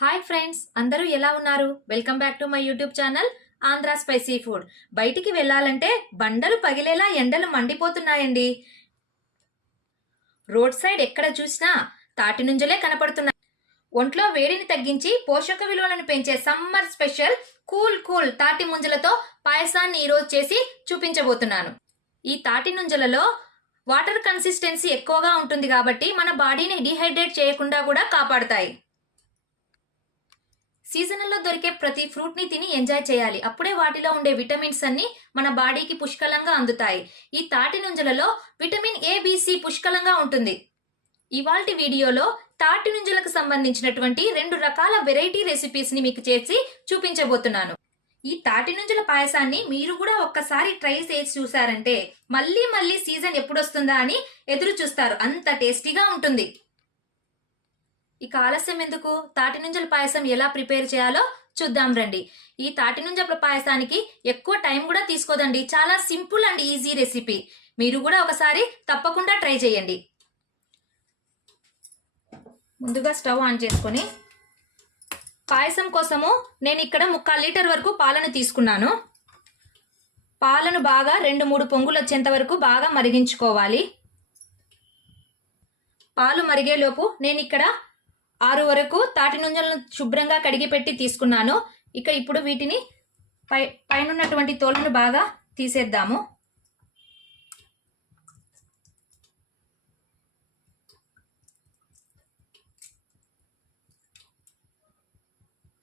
Hi friends, అందరూ ఎలా ఉన్నారు? Welcome back to my YouTube channel Andhra spicy food. బయటికి వెళ్ళాలంటే బండలు పగిలేలా ఎండలు మండిపోతున్నాయండి. రోడ్ సైడ్ ఎక్కడ చూసినా తాటి నుంజలే కనపడుతున్నాయి. ఒంట్లో వేడిని తగ్గించి పోషక విలువలను పెంచే సమ్మర్ స్పెషల్ కూల్ కూల్ తాటి ముంజలతో పాయసాన్ని ఈరోజు చేసి చూపించబోతున్నాను. ఈ తాటి నుంజలలో వాటర్ కన్సిస్టెన్సీ ఎక్కువగా ఉంటుంది కాబట్టి మన బాడీని డిహైడ్రేట్ చేయకుండా కూడా కాపాడుతాయి. సీజనల్లో దొరికే ప్రతి ఫ్రూట్ ని తిని ఎంజాయ్ చేయాలి. అప్పుడే వాటిలో ఉండే విటమిన్స్ అన్ని మన బాడీకి పుష్కలంగా అందుతాయి. ఈ తాటి నుంజలలో విటమిన్ ఏబిసి పుష్కలంగా ఉంటుంది. ఇవాల్టి వీడియోలో తాటి నుంజలకు సంబంధించినటువంటి 2 రకాల వెరైటీ రెసిపీస్ ని మీకు చేసి చూపించబోతున్నాను. ఈ తాటి నుంజల పాయసాన్ని మీరు కూడా ఒక్కసారి ట్రై చేసి చూసారంటే మళ్ళీ మళ్ళీ సీజన్ ఎప్పుడొస్తుందా అని ఎదురు చూస్తారు. అంత టేస్టీగా ఉంటుంది. ఇక ఆలస్యం ఎందుకు, తాటి నుంజల పాయసం ఎలా ప్రిపేర్ చేయాలో చూద్దాం రండి. ఈ తాటి నుంజల పాయసానికి ఎక్కువ టైం కూడా తీసుకోదండి. చాలా సింపుల్ అండ్ ఈజీ రెసిపీ. మీరు కూడా ఒకసారి తప్పకుండా ట్రై చేయండి. ముందుగా స్టవ్ ఆన్ చేసుకొని పాయసం కోసము నేను ఇక్కడ 3/4 లీటర్ వరకు పాలను తీసుకున్నాను. పాలను బాగా 2-3 పొంగులు వచ్చేంత వరకు బాగా మరిగించుకోవాలి. పాలు మరిగేలోపు నేను ఇక్కడ 6 వరకు తాటి నుంజలను శుభ్రంగా కడిగి పెట్టి తీసుకున్నాను. ఇప్పుడు వీటిని పైనున్నటువంటి తోలను బాగా తీసేద్దాము.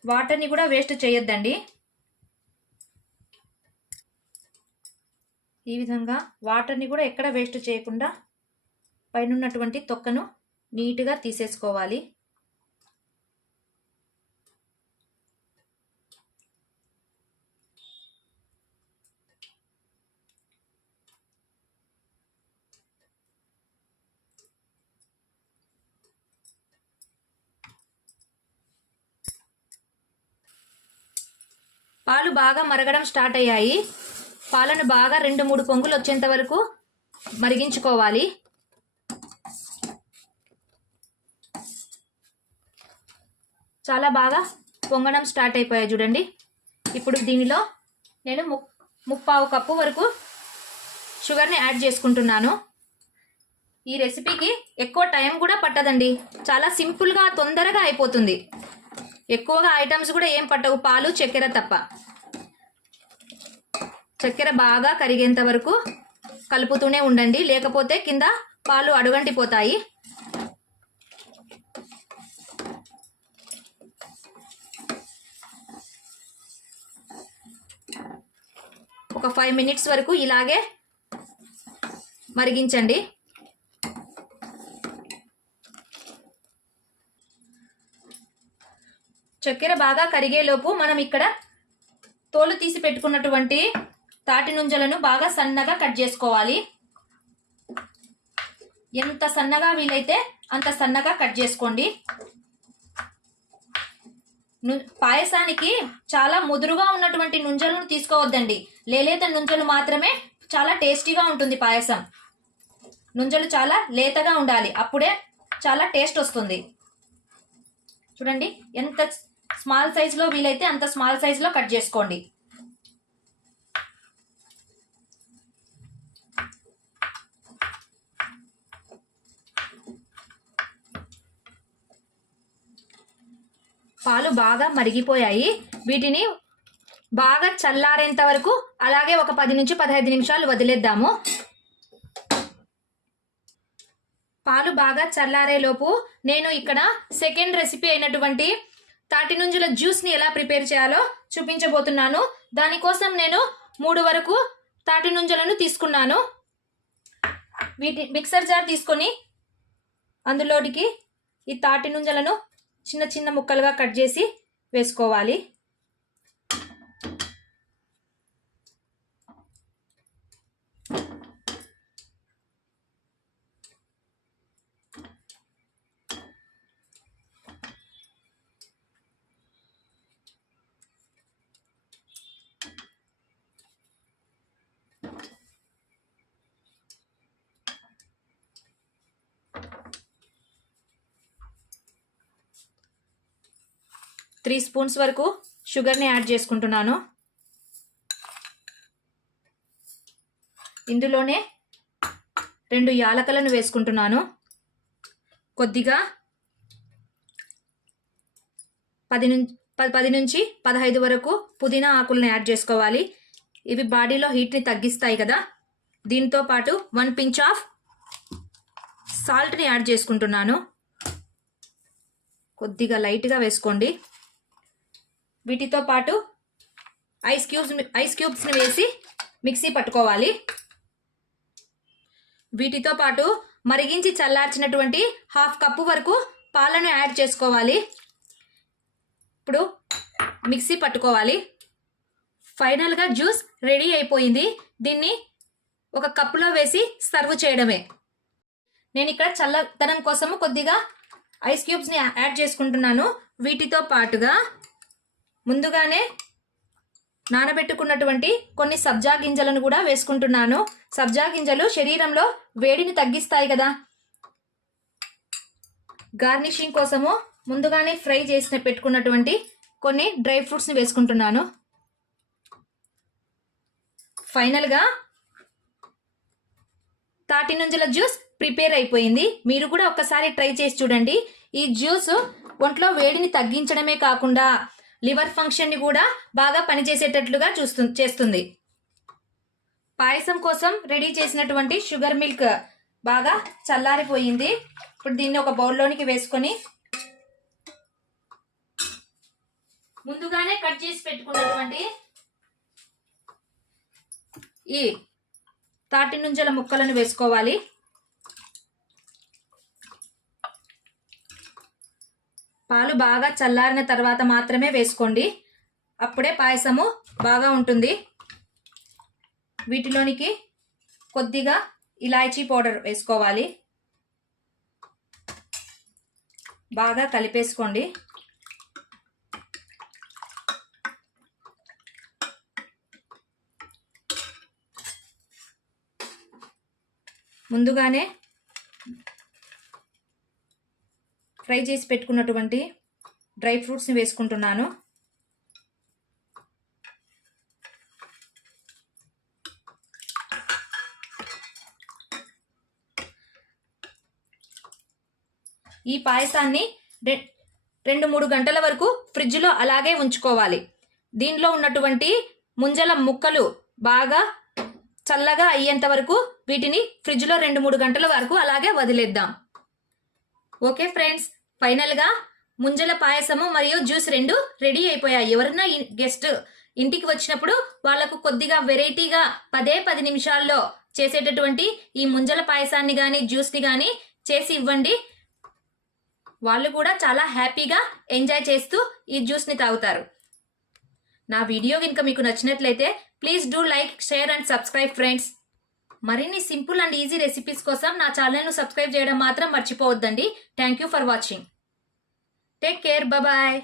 వాటర్ని కూడా వేస్ట్ చేయొద్దండి. ఈ విధంగా వాటర్ని కూడా ఎక్కడ వేస్ట్ చేయకుండా పైనున్నటువంటి తొక్కను నీట్గా తీసేసుకోవాలి. పాలు బాగా మరగడం స్టార్ట్ అయ్యాయి. పాలను బాగా 2-3 పొంగులు వచ్చేంత వరకు మరిగించుకోవాలి. చాలా బాగా పొంగడం స్టార్ట్ అయిపోయాయి చూడండి. ఇప్పుడు దీనిలో నేను 3/4 కప్పు వరకు షుగర్ని యాడ్ చేసుకుంటున్నాను. ఈ రెసిపీకి ఎక్కువ టైం కూడా పట్టదండి. చాలా సింపుల్గా తొందరగా అయిపోతుంది. ఎక్కువగా ఐటమ్స్ కూడా ఏం పట్టవు, పాలు చక్కెర తప్ప. చక్కెర బాగా కరిగేంత వరకు కలుపుతూనే ఉండండి, లేకపోతే కింద పాలు అడుగంటిపోతాయి. ఒక 5 మినిట్స్ వరకు ఇలాగే మరిగించండి. చక్కెర బాగా కరిగేలోపు మనం ఇక్కడ తోలు తీసి పెట్టుకున్నటువంటి తాటి నుంజలను బాగా సన్నగా కట్ చేసుకోవాలి. ఎంత సన్నగా వీలైతే అంత సన్నగా కట్ చేసుకోండి. పాయసానికి చాలా ముదురుగా ఉన్నటువంటి నుంజలను తీసుకోవద్దండి. లేత నుంజలు మాత్రమే చాలా టేస్టీగా ఉంటుంది పాయసం. నుంజలు చాలా లేతగా ఉండాలి, అప్పుడే చాలా టేస్ట్ వస్తుంది. చూడండి, ఎంత స్మాల్ సైజులో వీలైతే అంత స్మాల్ సైజులో కట్ చేసుకోండి. పాలు బాగా మరిగిపోయాయి. వీటిని బాగా చల్లారేంత వరకు అలాగే ఒక 10-15 నిమిషాలు వదిలేద్దాము. పాలు బాగా చల్లారేలోపు నేను ఇక్కడ సెకండ్ రెసిపీ అయినటువంటి తాటి నుంజల జ్యూస్ని ఎలా ప్రిపేర్ చేయాలో చూపించబోతున్నాను. దానికోసం నేను 3 వరకు తాటి నుంజలను తీసుకున్నాను. వీటి మిక్సర్ జార్ తీసుకొని అందులోకి ఈ తాటి నుంజలను చిన్న చిన్న ముక్కలుగా కట్ చేసి వేసుకోవాలి. 3 స్పూన్స్ వరకు షుగర్ని యాడ్ చేసుకుంటున్నాను. ఇందులోనే 2 యాలకులను వేసుకుంటున్నాను. కొద్దిగా 10 నుంచి 15 వరకు పుదీనా ఆకులను యాడ్ చేసుకోవాలి. ఇవి బాడీలో హీట్ని తగ్గిస్తాయి కదా. దీంతో పాటు 1 పించ్ ఆఫ్ సాల్ట్ని యాడ్ చేసుకుంటున్నాను. కొద్దిగా లైట్గా వేసుకోండి. వీటితో పాటు ఐస్ క్యూబ్స్ని వేసి మిక్సీ పట్టుకోవాలి. వీటితో పాటు మరిగించి చల్లార్చినటువంటి 1/2 కప్పు వరకు పాలను యాడ్ చేసుకోవాలి. ఇప్పుడు మిక్సీ పట్టుకోవాలి. ఫైనల్గా జ్యూస్ రెడీ అయిపోయింది. దీన్ని ఒక కప్పులో వేసి సర్వ్ చేయడమే. నేను ఇక్కడ చల్లదనం కోసము కొద్దిగా ఐస్ క్యూబ్స్ని యాడ్ చేసుకుంటున్నాను. వీటితో పాటుగా ముందుగానే నానబెట్టుకున్నటువంటి కొన్ని సబ్జా గింజలను కూడా వేసుకుంటున్నాను. సబ్జా గింజలు శరీరంలో వేడిని తగ్గిస్తాయి కదా. గార్నిషింగ్ కోసము ముందుగానే ఫ్రై చేసి పెట్టుకున్నటువంటి కొన్ని డ్రై ఫ్రూట్స్ని వేసుకుంటున్నాను. ఫైనల్గా తాటి నుంజల జ్యూస్ ప్రిపేర్ అయిపోయింది. మీరు కూడా ఒక్కసారి ట్రై చేసి చూడండి. ఈ జ్యూస్ ఒంట్లో వేడిని తగ్గించడమే కాకుండా లివర్ ఫంక్షన్ని కూడా బాగా పనిచేసేటట్లుగా చేస్తుంది. పాయసం కోసం రెడీ చేసినటువంటి షుగర్ మిల్క్ బాగా చల్లారిపోయింది. ఇప్పుడు దీన్ని ఒక బౌల్లోనికి వేసుకొని ముందుగానే కట్ చేసి పెట్టుకున్నటువంటి ఈ తాటి నుంజల ముక్కలను వేసుకోవాలి. పాలు బాగా చల్లారిన తర్వాత మాత్రమే వేసుకోండి. అప్పుడే పాయసము బాగా ఉంటుంది. వీటిలోనికి కొద్దిగా ఇలాచీ పౌడర్ వేసుకోవాలి. బాగా కలిపేసుకోండి. ముందుగానే ఫ్రై చేసి పెట్టుకున్నటువంటి డ్రై ఫ్రూట్స్ని వేసుకుంటున్నాను. ఈ పాయసాన్ని 2-3 గంటల వరకు ఫ్రిడ్జ్లో అలాగే ఉంచుకోవాలి. దీనిలో ఉన్నటువంటి ముంజల ముక్కలు బాగా చల్లగా అయ్యేంత వరకు వీటిని ఫ్రిడ్జ్లో 2-3 గంటల వరకు అలాగే వదిలేద్దాం. ఓకే ఫ్రెండ్స్, ఫైనల్గా ముంజల పాయసము మరియు జ్యూస్ 2 రెడీ అయిపోయాయి. ఎవరైనా గెస్ట్ ఇంటికి వచ్చినప్పుడు వాళ్ళకు కొద్దిగా వెరైటీగా 10 నిమిషాల్లో చేసేటటువంటి ఈ ముంజల పాయసాన్ని కానీ జ్యూస్ని కానీ చేసి ఇవ్వండి. వాళ్ళు కూడా చాలా హ్యాపీగా ఎంజాయ్ చేస్తూ ఈ జ్యూస్ని తాగుతారు. నా వీడియో కనుక మీకు నచ్చినట్లయితే please do like, share and subscribe friends. మరిన్ని సింపుల్ అండ్ ఈజీ రెసిపీస్ కోసం నా ఛానల్ను సబ్స్క్రైబ్ చేయడం మాత్రం మర్చిపోవద్దండి. Thank you for watching. Take care. Bye.